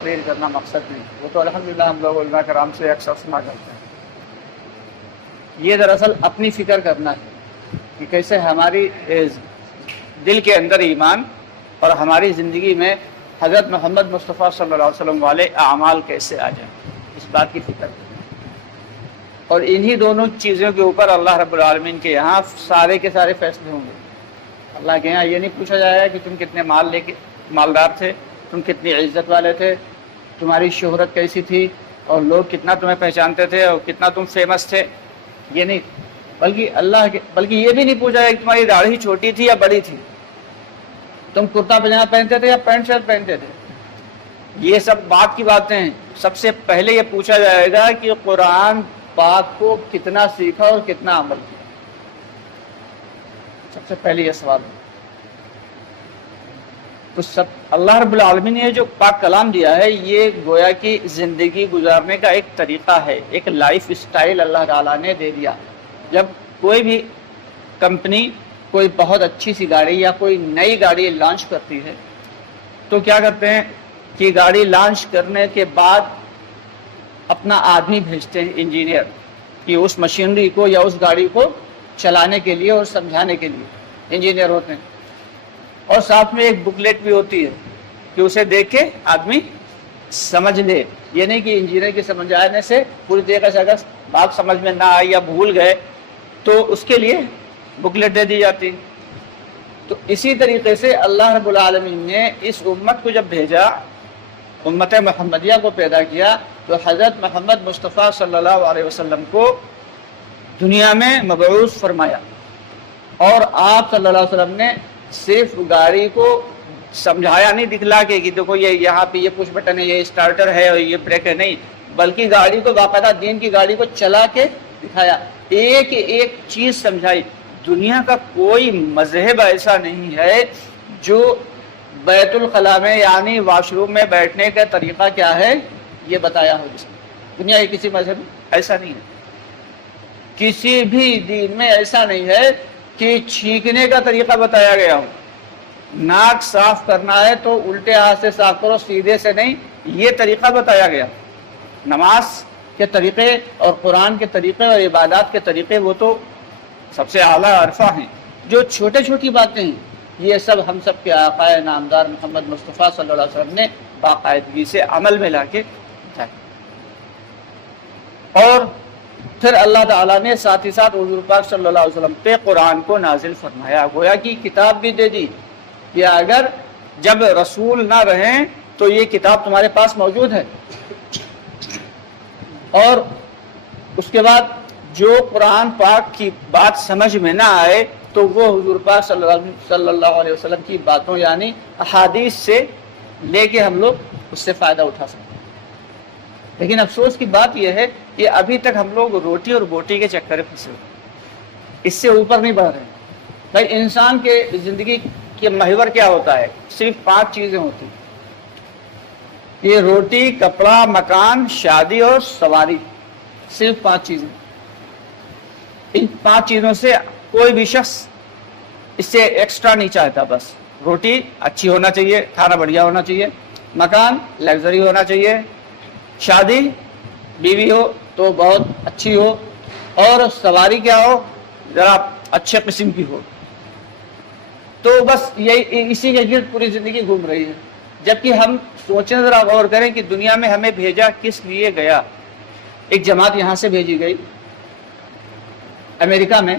تقریر کرنا مقصد نہیں، وہ تو الحمدللہ ہم لوگ علماء کرام سے اکثر سنا کرتے ہیں۔ یہ دراصل اپنی فکر کرنا ہے کہ کیسے ہماری دل کے اندر ایمان اور ہماری زندگی میں حضرت محمد مصطفیٰ صلی اللہ علیہ وسلم والے اعمال کیسے آ جائیں، اس بات کی فکر کرنا۔ اور انہی دونوں چیزوں کے اوپر اللہ رب العالمین کے یہاں سارے کے سارے فیصلے ہوں گے۔ اللہ کے یہاں یہ نہیں پوچھا جائے گا کہ تم کتنے مالدار تھے، تم کتنی عزت والے تھے، تمہاری شہرت کیسی تھی اور لوگ کتنا تمہیں پہچانتے تھے اور کتنا تم فیمس تھے، یہ نہیں، بلکہ یہ بھی نہیں پوچھا جائے کہ تمہاری داڑھی چھوٹی تھی یا بڑی تھی، تم کرتا پجامہ پہنتے تھے یا پینٹ شرٹ پہنتے تھے۔ یہ سب بات کی باتیں ہیں۔ سب سے پہلے یہ پوچھا جائے گا کہ قرآن پاک کو کتنا سیکھا اور کتنا عمل کیا، سب سے پہلے یہ سوال ہے۔ تو اللہ رب العالمین نے جو پاک کلام دیا ہے، یہ گویا کی زندگی گزارنے کا ایک طریقہ ہے، ایک لائف سٹائل اللہ تعالیٰ نے دے دیا۔ جب کوئی بھی کمپنی کوئی بہت اچھی سی گاڑی یا کوئی نئی گاڑی لانچ کرتی ہے تو کیا کرتے ہیں کہ گاڑی لانچ کرنے کے بعد اپنا آدمی بھیجتے ہیں، انجینئر، کہ اس مشینری کو یا اس گاڑی کو چلانے کے لیے اور سمجھانے کے لیے انجینئر ہوتے ہیں۔ اور ساتھ میں ایک بکلیٹ بھی ہوتی ہے کہ اسے دیکھ کے آدمی سمجھ لے۔ یہ نہیں کہ انجینئر کی سمجھ آنے سے پوری طریقے سے اگر بات سمجھ میں نہ آئی یا بھول گئے تو اس کے لیے بکلیٹ دے دی جاتی۔ تو اسی طریقے سے اللہ رب العالمین نے اس امت کو جب بھیجا، امت محمدیہ کو پیدا کیا، تو حضرت محمد مصطفیٰ صلی اللہ علیہ وسلم کو دنیا میں مبعوث فرمایا، اور آپ صلی اللہ علیہ وسلم نے صرف گاڑی کو سمجھایا نہیں، دکھلا کے کہ دیکھو یہ یہاں پہ یہ پش بٹن ہے، یہ اسٹارٹر ہے اور یہ بریک ہے، نہیں، بلکہ گاڑی کو باقاعدہ دین کی گاڑی کو چلا کے دکھایا، ایک ایک چیز سمجھائی۔ دنیا کا کوئی مذہب ایسا نہیں ہے جو بیت الخلاء میں یعنی واش روم میں بیٹھنے کا طریقہ کیا ہے یہ بتایا ہو۔ جس دنیا کے کسی مذہب میں ایسا نہیں ہے، کسی بھی دین میں ایسا نہیں ہے کہ چھینکنے کا طریقہ بتایا گیا ہو۔ ناک صاف کرنا ہے تو الٹے ہاتھ سے صاف کرو، سیدھے سے نہیں، یہ طریقہ بتایا گیا۔ نماز کے طریقے اور قرآن کے طریقے اور عبادات کے طریقے وہ تو سب سے اعلیٰ عرفہ ہیں۔ جو چھوٹے چھوٹی باتیں ہیں یہ سب ہم سب کے آقا نامدار محمد مصطفیٰ صلی اللہ علیہ وسلم نے باقاعدگی سے عمل میں لا کے بتایا۔ اور پھر اللہ تعالیٰ نے ساتھ ہی ساتھ حضور پاک صلی اللہ علیہ وسلم پہ قرآن کو نازل فرمایا، گویا کی کتاب بھی دے دی کہ اگر جب رسول نہ رہیں تو یہ کتاب تمہارے پاس موجود ہے۔ اور اس کے بعد جو قرآن پاک کی بات سمجھ میں نہ آئے تو وہ حضور پاک صلی اللہ علیہ وسلم کی باتوں یعنی احادیث سے لے کے ہم لوگ اس سے فائدہ اٹھا سکتے ہیں۔ لیکن افسوس کی بات یہ ہے کہ ابھی تک ہم لوگ روٹی اور بوٹی کے چکر میں پھنسے ہوئے، اس سے اوپر نہیں بڑھ رہے۔ بھائی انسان کے زندگی کے محور کیا ہوتا ہے؟ صرف 5 چیزیں ہوتی ہیں، یہ روٹی، کپڑا، مکان، شادی اور سواری، صرف 5 چیزیں۔ ان 5 چیزوں سے کوئی بھی شخص اس سے ایکسٹرا نہیں چاہتا۔ بس روٹی اچھی ہونا چاہیے، کھانا بڑھیا ہونا چاہیے، مکان لگژری ہونا چاہیے، شادی بیوی ہو تو بہت اچھی ہو، اور سواری کیا ہو، ذرا اچھے قسم کی ہو۔ تو بس یہی اسی کے گرد پوری زندگی گھوم رہی ہے۔ جبکہ ہم سوچیں، ذرا غور کریں کہ دنیا میں ہمیں بھیجا کس لیے گیا۔ ایک جماعت یہاں سے بھیجی گئی امریکہ میں،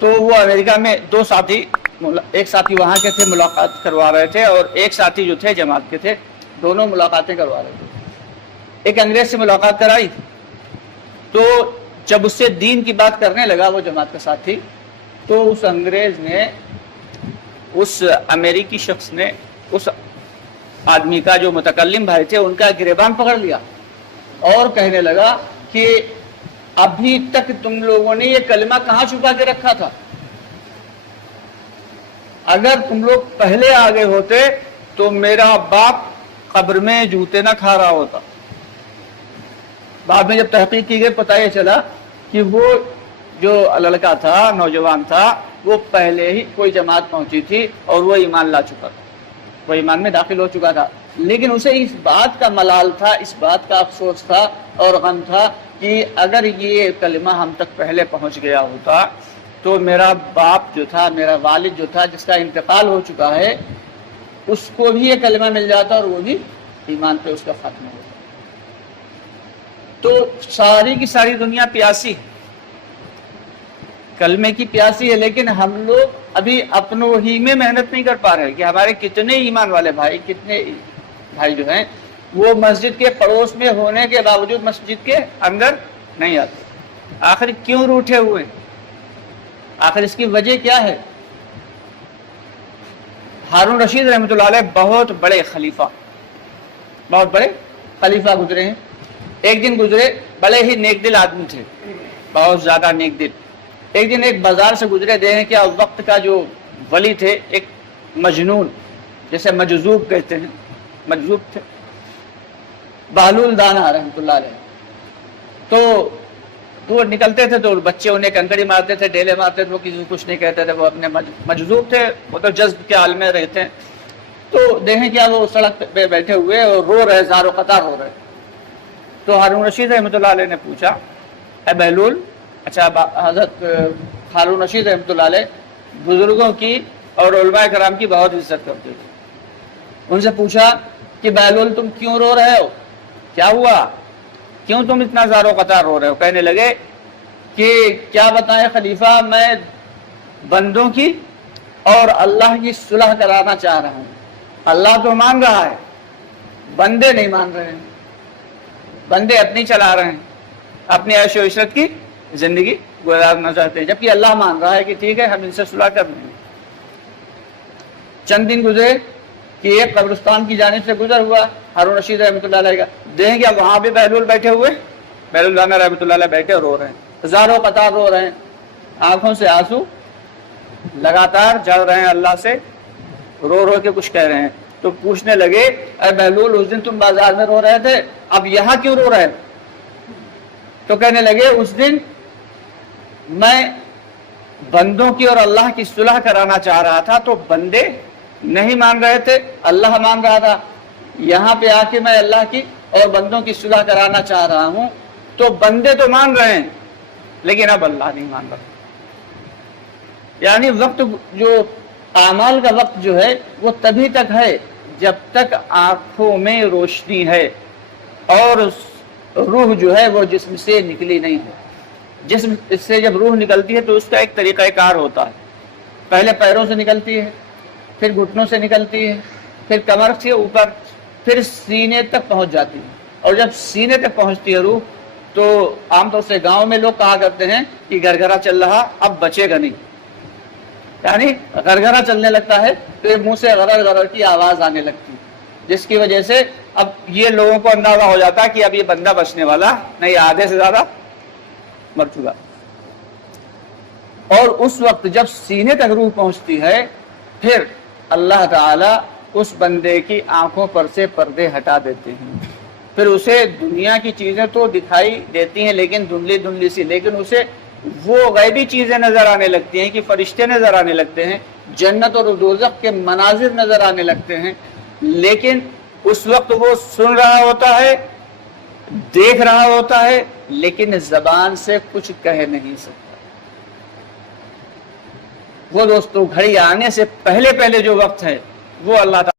تو وہ امریکہ میں 2 ساتھی، ایک ساتھی وہاں کے تھے ملاقات کروا رہے تھے، اور ایک ساتھی جو تھے جماعت کے تھے، دونوں ملاقاتیں کروا رہے تھے۔ ایک انگریز سے ملاقات کرائی تو جب اس سے دین کی بات کرنے لگا وہ جماعت کا ساتھی، تو اس انگریز نے، اس امریکی شخص نے اس آدمی کا، جو متکلم بھائی تھے، ان کا گریبان پکڑ لیا اور کہنے لگا کہ ابھی تک تم لوگوں نے یہ کلمہ کہاں چھپا کے رکھا تھا؟ اگر تم لوگ پہلے آگے ہوتے تو میرا باپ قبر میں جوتے نہ کھا رہا ہوتا۔ بعد میں جب تحقیق کی گئی پتہ یہ چلا کہ وہ جو لڑکا تھا، نوجوان تھا، وہ پہلے ہی کوئی جماعت پہنچی تھی اور وہ ایمان لا چکا تھا، وہ ایمان میں داخل ہو چکا تھا، لیکن اسے اس بات کا ملال تھا، اس بات کا افسوس تھا اور غم تھا کہ اگر یہ کلمہ ہم تک پہلے پہنچ گیا ہوتا تو میرا باپ جو تھا، میرا والد جو تھا جس کا انتقال ہو چکا ہے، اس کو بھی یہ کلمہ مل جاتا اور وہ بھی ایمان پہ اس کا ختم ہوتا۔ تو ساری کی ساری دنیا پیاسی، کلمے کی پیاسی ہے، لیکن ہم لوگ ابھی اپنوں ہی میں محنت نہیں کر پا رہے کہ ہمارے کتنے ایمان والے بھائی، کتنے بھائی جو ہیں وہ مسجد کے پڑوس میں ہونے کے باوجود مسجد کے اندر نہیں آتے۔ آخر کیوں روٹھے ہوئے؟ آخر اس کی وجہ کیا ہے؟ ہارون رشید رحمۃ اللہ علیہ بہت بڑے خلیفہ گزرے ہیں۔ ایک دن گزرے، بڑے ہی نیک دل آدمی تھے، بہت زیادہ نیک دل۔ ایک دن ایک بازار سے گزرے، دیکھیں کیا وقت کا جو ولی تھے، ایک مجنون جیسے مجذوب کہتے ہیں، مجذوب تھے، بہلول دانا رحمۃ اللہ علیہ۔ تو دور نکلتے تھے تو بچے انہیں کنکڑی مارتے تھے، ڈیلے مارتے تھے، وہ کسی کو کچھ نہیں کہتے تھے، وہ اپنے مجذوب تھے، وہ تو جذب کے حال میں رہتے ہیں۔ تو دیکھیں کیا وہ سڑک پہ بیٹھے ہوئے اور رو رہے، زار و قطار رو رہے۔ تو ہارون رشید رحمۃ اللہ علیہ نے پوچھا، اے بہلول، اچھا حضرت ہارون رشید رحمۃ اللہ علیہ بزرگوں کی اور علماء کرام کی بہت عزت کرتے تھے۔ ان سے پوچھا کہ بہلول تم کیوں رو رہے ہو؟ کیا ہوا؟ کیوں تم اتنا زار و قطار رو رہے ہو؟ کہنے لگے کہ کیا بتائیں خلیفہ، میں بندوں کی اور اللہ کی صلح کرانا چاہ رہا ہوں۔ اللہ تو مان رہا ہے، بندے نہیں مان رہے ہیں، بندے اپنی چلا رہے ہیں، اپنی عیش و عشرت کی زندگی گزارنا چاہتے ہیں، جبکہ اللہ مان رہا ہے کہ ٹھیک ہے ہم ان سے صلح کر لیں۔ چند دن گزرے کہ ایک قبرستان کی جانب سے گزر ہوا ہارون رشید رحمۃ اللہ علیہ کا، دیکھیں گے وہاں بھی بہلول بیٹھے ہوئے، بہلول دانا رحمۃ اللہ علیہ بیٹھے رو رہے ہیں، زاروں قطار رو رہے ہیں، آنکھوں سے آنسو لگاتار جھڑ رہے ہیں، اللہ سے رو رو کے کچھ کہہ رہے ہیں۔ تو پوچھنے لگے، اے بہلول اس دن تم بازار میں رو رہے تھے، اب یہاں کیوں رو رہے؟ تو کہنے لگے اس دن میں بندوں کی اور اللہ کی صلح کرانا چاہ رہا تھا تو بندے نہیں مان رہے تھے، اللہ مان رہا تھا۔ یہاں پہ آ کے میں اللہ کی اور بندوں کی صلح کرانا چاہ رہا ہوں تو بندے تو مان رہے ہیں لیکن اب اللہ نہیں مان رہا۔ یعنی وقت جو اعمال کا وقت جو ہے وہ تبھی تک ہے جب تک آنکھوں میں روشنی ہے اور روح جو ہے وہ جسم سے نکلی نہیں ہے۔ جسم سے جب روح نکلتی ہے تو اس کا ایک طریقہ کار ہوتا ہے، پہلے پیروں سے نکلتی ہے، پھر گھٹنوں سے نکلتی ہے، پھر کمر سے اوپر، پھر سینے تک پہنچ جاتی ہے۔ اور جب سینے تک پہنچتی ہے روح تو عام طور سے گاؤں میں لوگ کہا کرتے ہیں کہ گھرگھرا چل رہا اب بچے گا نہیں، یعنی گھرگھرا چلنے لگتا ہے تو منہ سے غرر غرر کی آواز آنے لگتی ہے، جس کی وجہ سے اب یہ لوگوں کو اندازہ ہو جاتا ہے کہ اب یہ بندہ بچنے والا نہیں، آدھے سے زیادہ مر چکا۔ اور اس وقت جب سینے تک روح پہنچتی ہے پھر اللہ تعالی اس بندے کی آنکھوں پر سے پردے ہٹا دیتے ہیں، پھر اسے دنیا کی چیزیں تو دکھائی دیتی ہیں لیکن دھندلی دھندلی سی، لیکن اسے وہ غیبی چیزیں نظر آنے لگتی ہیں کہ فرشتے نظر آنے لگتے ہیں، جنت اور دوزخ کے مناظر نظر آنے لگتے ہیں، لیکن اس وقت وہ سن رہا ہوتا ہے، دیکھ رہا ہوتا ہے، لیکن زبان سے کچھ کہہ نہیں سکتا۔ وہ دوستو گھڑی آنے سے پہلے جو وقت ہے وہ اللہ تعالیٰ